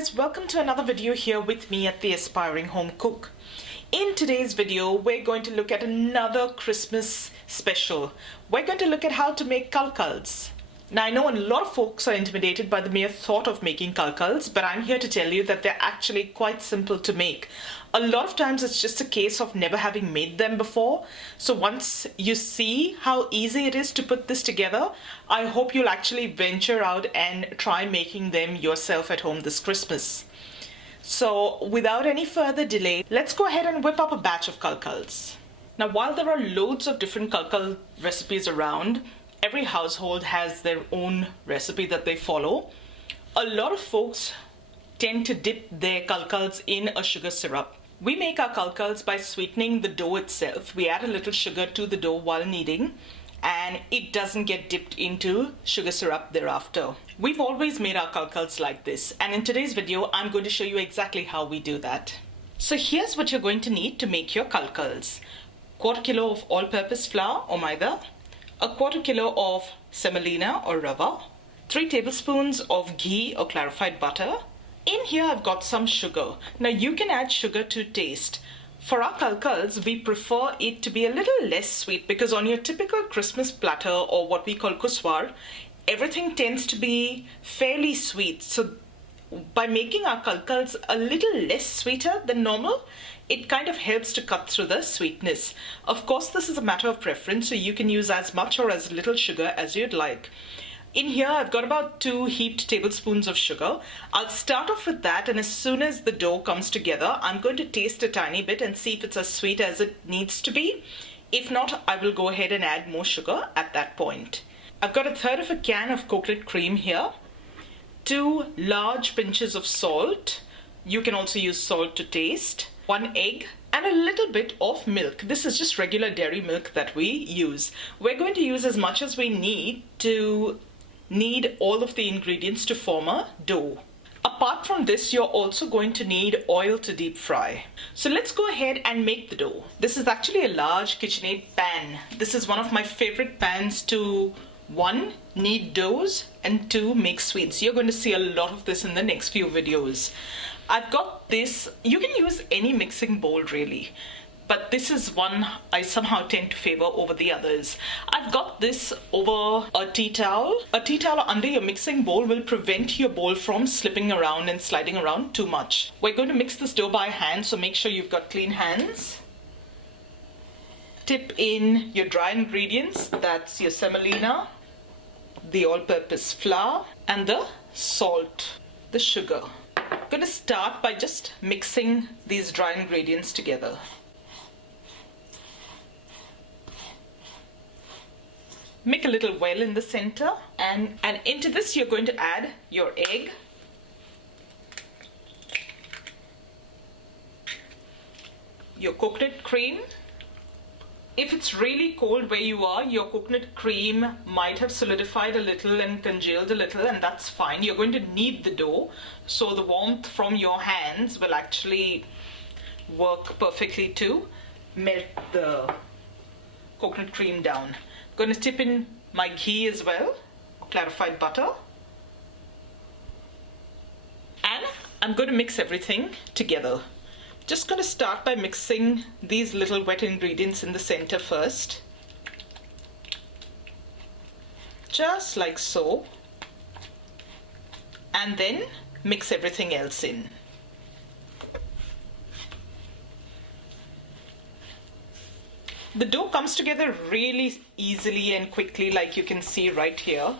guys, welcome to another video here with me at The Aspiring Home Cook. In today's video, we're going to look at another Christmas special. We're going to look at how to make kulkuls. Now, I know a lot of folks are intimidated by the mere thought of making kulkuls, but I'm here to tell you that they're actually quite simple to make. A lot of times it's just a case of never having made them before. So once you see how easy it is to put this together, I hope you'll actually venture out and try making them yourself at home this Christmas. So without any further delay, let's go ahead and whip up a batch of kulkuls. Now, while there are loads of different kulkul recipes around, every household has their own recipe that they follow. A lot of folks tend to dip their kulkuls in a sugar syrup. We make our kulkuls by sweetening the dough itself. We add a little sugar to the dough while kneading, and it doesn't get dipped into sugar syrup thereafter. We've always made our kulkuls like this, and in today's video, I'm going to show you exactly how we do that. So here's what you're going to need to make your kulkuls. 1/4 kilo of all-purpose flour or maida, 1/4 kilo of semolina or rava, 3 tablespoons of ghee or clarified butter. In here I've got some sugar. Now you can add sugar to taste. For our kulkuls, we prefer it to be a little less sweet because on your typical Christmas platter, or what we call kuswar, everything tends to be fairly sweet. So by making our kulkuls a little less sweeter than normal, it kind of helps to cut through the sweetness. Of course, this is a matter of preference, so you can use as much or as little sugar as you'd like. In here, I've got about 2 heaped tablespoons of sugar. I'll start off with that, and as soon as the dough comes together, I'm going to taste a tiny bit and see if it's as sweet as it needs to be. If not, I will go ahead and add more sugar at that point. I've got 1/3 of a can of coconut cream here, 2 large pinches of salt. You can also use salt to taste, 1 egg, and a little bit of milk. This is just regular dairy milk that we use. We're going to use as much as we need to knead all of the ingredients to form a dough. Apart from this, you're also going to need oil to deep fry. So let's go ahead and make the dough. This is actually a large KitchenAid pan. This is one of my favorite pans to 1, knead doughs, and 2, make sweets. You're going to see a lot of this in the next few videos. I've got this. You can use any mixing bowl really, but this is one I somehow tend to favor over the others. I've got this over a tea towel. A tea towel under your mixing bowl will prevent your bowl from slipping around and sliding around too much. We're going to mix this dough by hand, so make sure you've got clean hands. Tip in your dry ingredients. That's your semolina, the all-purpose flour, and the salt, the sugar. I'm going to start by just mixing these dry ingredients together. Make a little well in the center, and into this you're going to add your egg, your coconut cream. If it's really cold where you are, your coconut cream might have solidified a little and congealed a little, and that's fine. You're going to knead the dough, so the warmth from your hands will actually work perfectly to melt the coconut cream down. I'm going to tip in my ghee as well, clarified butter, and I'm going to mix everything together. Just going to start by mixing these little wet ingredients in the center first, just like so, and then mix everything else in. The dough comes together really easily and quickly, like you can see right here.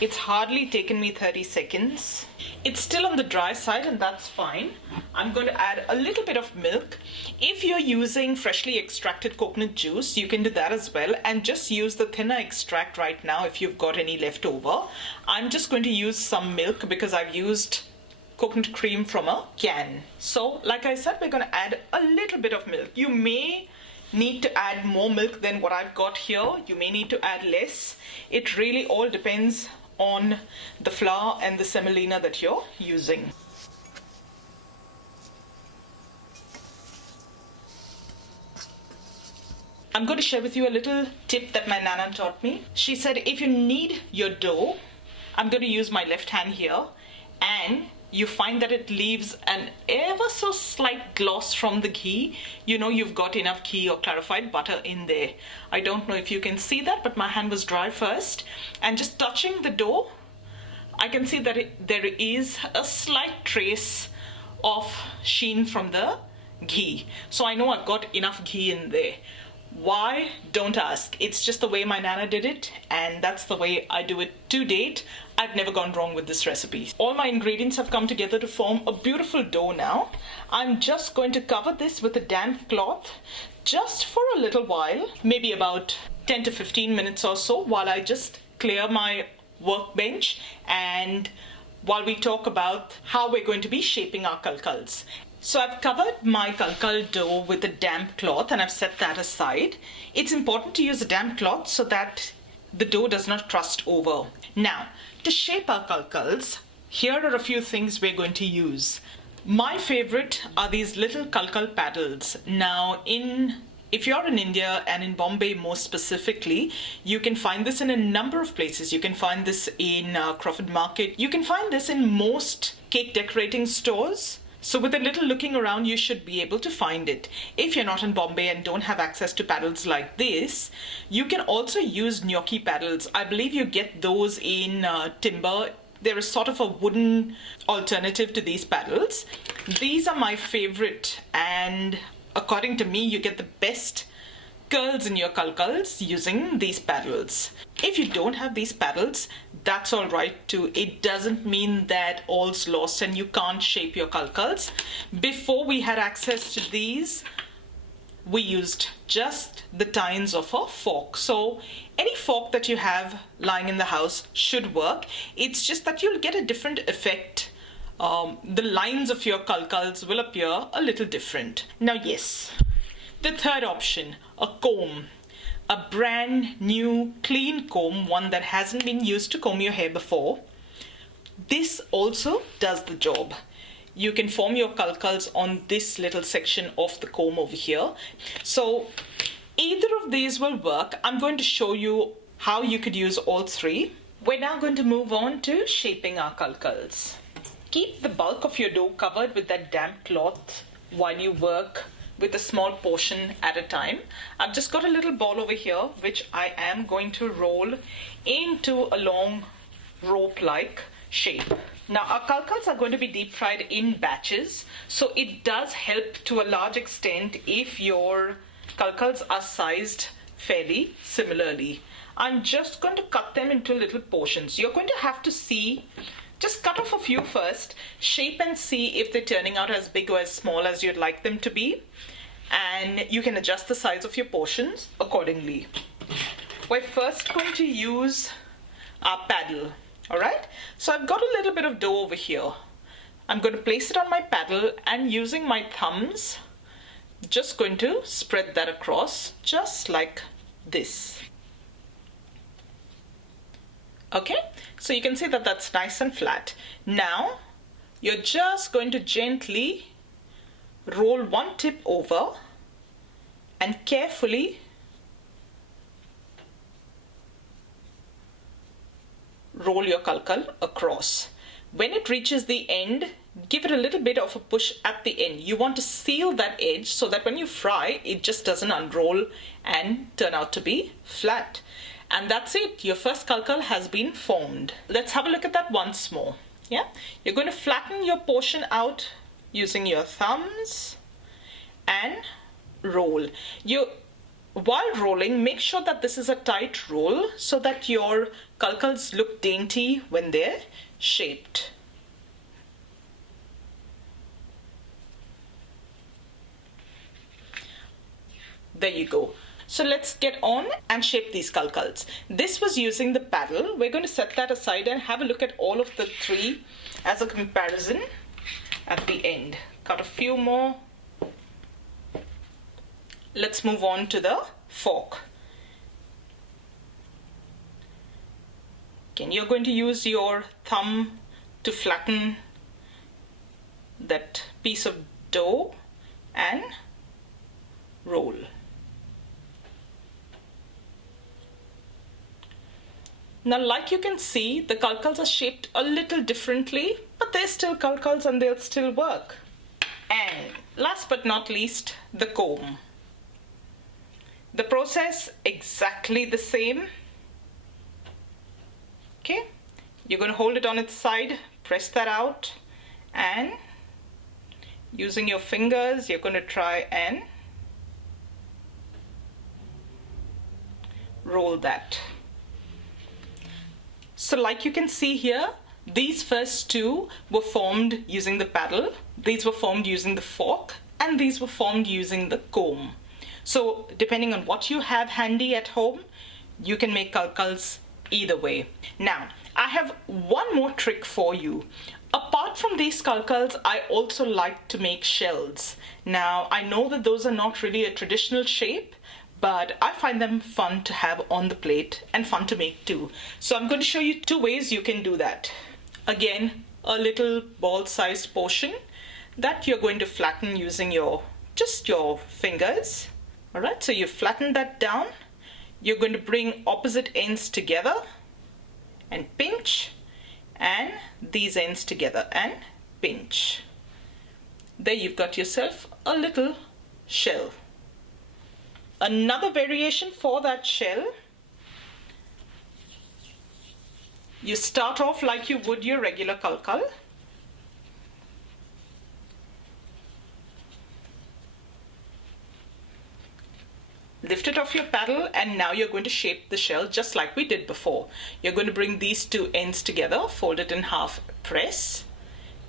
It's hardly taken me 30 seconds. It's still on the dry side, and that's fine. I'm going to add a little bit of milk. If you're using freshly extracted coconut juice, you can do that as well, and just use the thinner extract right now if you've got any left over. I'm just going to use some milk because I've used coconut cream from a can. So like I said, we're going to add a little bit of milk. You may need to add more milk than what I've got here. You may need to add less. It really all depends on the flour and the semolina that you're using. I'm going to share with you a little tip that my Nana taught me. She said if you knead your dough, I'm going to use my left hand here, and you find that it leaves an ever so slight gloss from the ghee. You know you've got enough ghee or clarified butter in there. I don't know if you can see that, but my hand was dry first. And just touching the dough, I can see that there is a slight trace of sheen from the ghee. So I know I've got enough ghee in there. Why? Don't ask. It's just the way my nana did it, and that's the way I do it to date. I've never gone wrong with this recipe. All my ingredients have come together to form a beautiful dough now. I'm just going to cover this with a damp cloth just for a little while, maybe about 10 to 15 minutes or so, while I just clear my workbench and while we talk about how we're going to be shaping our kulkuls. So I've covered my kulkul dough with a damp cloth and I've set that aside. It's important to use a damp cloth so that the dough does not crust over. Now, to shape our kulkuls, here are a few things we're going to use. My favorite are these little kulkul paddles. Now, if you're in India and in Bombay more specifically, you can find this in a number of places. You can find this in Crawford Market. You can find this in most cake decorating stores. So with a little looking around, you should be able to find it. If you're not in Bombay and don't have access to paddles like this, you can also use gnocchi paddles. I believe you get those in timber. There is sort of a wooden alternative to these paddles. These are my favorite, and according to me, you get the best curls in your kulkuls using these paddles. If you don't have these paddles, that's all right too. It doesn't mean that all's lost and you can't shape your kulkuls. Before we had access to these, we used just the tines of a fork. So any fork that you have lying in the house should work. It's just that you'll get a different effect. The lines of your kulkuls will appear a little different. Now, yes, the third option, a comb. A brand new clean comb, one that hasn't been used to comb your hair before. This also does the job. You can form your kulkuls on this little section of the comb over here. So either of these will work. I'm going to show you how you could use all three. We're now going to move on to shaping our kulkuls. Keep the bulk of your dough covered with that damp cloth while you work with a small portion at a time. I've just got a little ball over here which I am going to roll into a long rope-like shape. Now our kulkuls are going to be deep fried in batches, so it does help to a large extent if your kulkuls are sized fairly similarly. I'm just going to cut them into little portions. You're going to have to see, just cut off a few first, shape and see if they're turning out as big or as small as you'd like them to be. And you can adjust the size of your portions accordingly. We're first going to use our paddle, all right? So I've got a little bit of dough over here. I'm going to place it on my paddle and using my thumbs, just going to spread that across just like this. Okay, so you can see that that's nice and flat. Now, you're just going to gently roll one tip over and carefully roll your kulkul across. When it reaches the end, give it a little bit of a push at the end. You want to seal that edge so that when you fry, it just doesn't unroll and turn out to be flat. And that's it. Your first kulkul has been formed. Let's have a look at that once more. Yeah, you're going to flatten your portion out using your thumbs and roll. While rolling, make sure that this is a tight roll so that your kulkuls look dainty when they're shaped. There you go. So let's get on and shape these kulkuls. This was using the paddle. We're going to set that aside and have a look at all of the three as a comparison at the end. Cut a few more. Let's move on to the fork. Again, you're going to use your thumb to flatten that piece of dough and roll. Now, like you can see, the kulkuls are shaped a little differently, but they're still kulkuls and they'll still work. And last but not least, the comb. The process exactly the same. Okay, you're going to hold it on its side, press that out, and using your fingers, you're going to try and roll that. So like you can see here, these first two were formed using the paddle, these were formed using the fork, and these were formed using the comb. So depending on what you have handy at home, you can make kulkuls either way. Now, I have one more trick for you. Apart from these kulkuls, I also like to make shells. Now, I know that those are not really a traditional shape, but I find them fun to have on the plate and fun to make too. So I'm going to show you two ways you can do that. Again, a little ball-sized portion that you're going to flatten using just your fingers. All right, so you flatten that down. You're going to bring opposite ends together and pinch, and these ends together and pinch. There you've got yourself a little shell. Another variation for that shell, you start off like you would your regular kulkul. Lift it off your paddle, and now you're going to shape the shell just like we did before. You're going to bring these two ends together, fold it in half, press.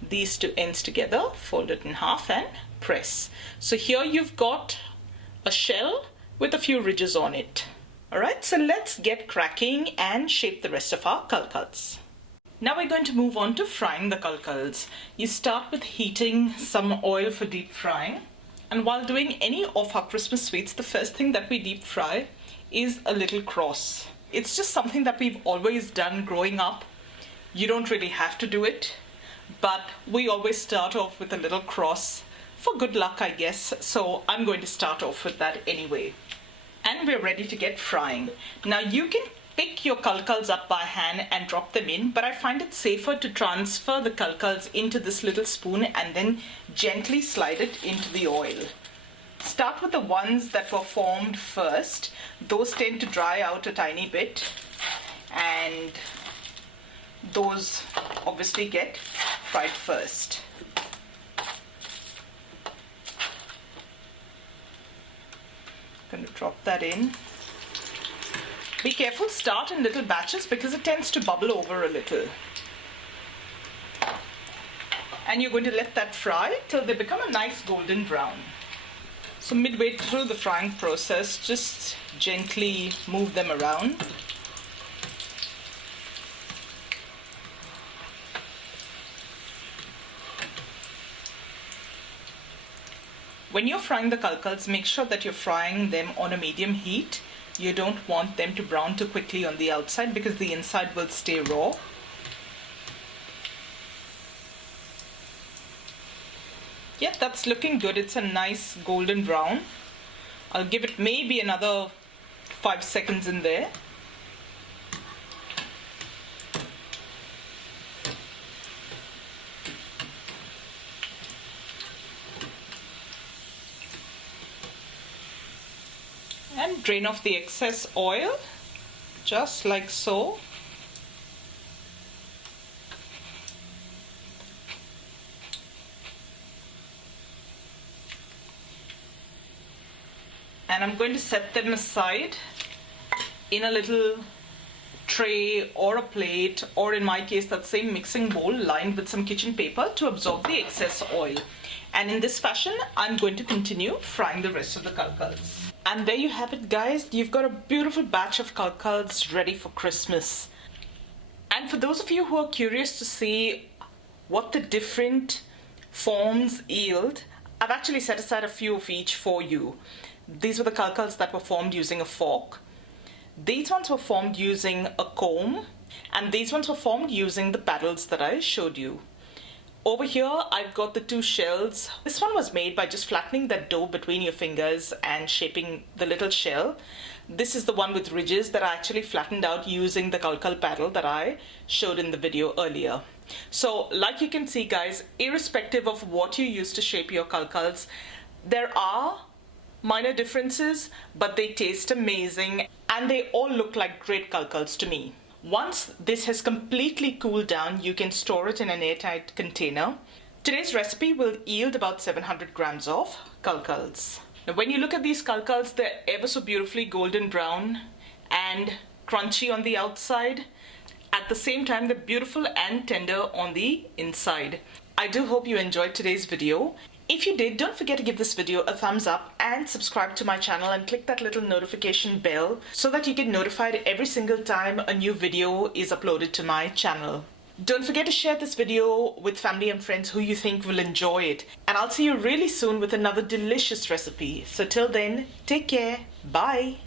These two ends together, fold it in half and press. So here you've got a shell with a few ridges on it. Alright, so let's get cracking and shape the rest of our kulkuls. Now we're going to move on to frying the kulkuls. You start with heating some oil for deep frying. And while doing any of our Christmas sweets, the first thing that we deep fry is a little cross. It's just something that we've always done growing up. You don't really have to do it, but we always start off with a little cross for good luck, I guess. So I'm going to start off with that anyway. And we're ready to get frying. Now you can pick your kulkuls up by hand and drop them in, but I find it safer to transfer the kulkuls into this little spoon and then gently slide it into the oil. Start with the ones that were formed first. Those tend to dry out a tiny bit, and those obviously get fried first. Going to drop that in. Be careful, start in little batches because it tends to bubble over a little. And you're going to let that fry till they become a nice golden brown. So midway through the frying process, just gently move them around. When you're frying the kulkuls, make sure that you're frying them on a medium heat. You don't want them to brown too quickly on the outside because the inside will stay raw. Yeah, that's looking good. It's a nice golden brown. I'll give it maybe another 5 seconds in there. And drain off the excess oil, just like so. And I'm going to set them aside in a little tray or a plate, or in my case that same mixing bowl lined with some kitchen paper to absorb the excess oil. And in this fashion, I'm going to continue frying the rest of the kulkuls. And there you have it, guys. You've got a beautiful batch of kulkuls ready for Christmas. And for those of you who are curious to see what the different forms yield, I've actually set aside a few of each for you. These were the kulkuls that were formed using a fork. These ones were formed using a comb. And these ones were formed using the paddles that I showed you. Over here, I've got the 2 shells. This one was made by just flattening that dough between your fingers and shaping the little shell. This is the one with ridges that I actually flattened out using the Kulkul paddle that I showed in the video earlier. So like you can see guys, irrespective of what you use to shape your Kulkuls, there are minor differences, but they taste amazing and they all look like great Kulkuls to me. Once this has completely cooled down, you can store it in an airtight container. Today's recipe will yield about 700 grams of Kulkuls. Now when you look at these Kulkuls, they're ever so beautifully golden brown and crunchy on the outside. At the same time, they're beautiful and tender on the inside. I do hope you enjoyed today's video. If you did, don't forget to give this video a thumbs up and subscribe to my channel and click that little notification bell so that you get notified every single time a new video is uploaded to my channel. Don't forget to share this video with family and friends who you think will enjoy it. And I'll see you really soon with another delicious recipe. So till then, take care. Bye.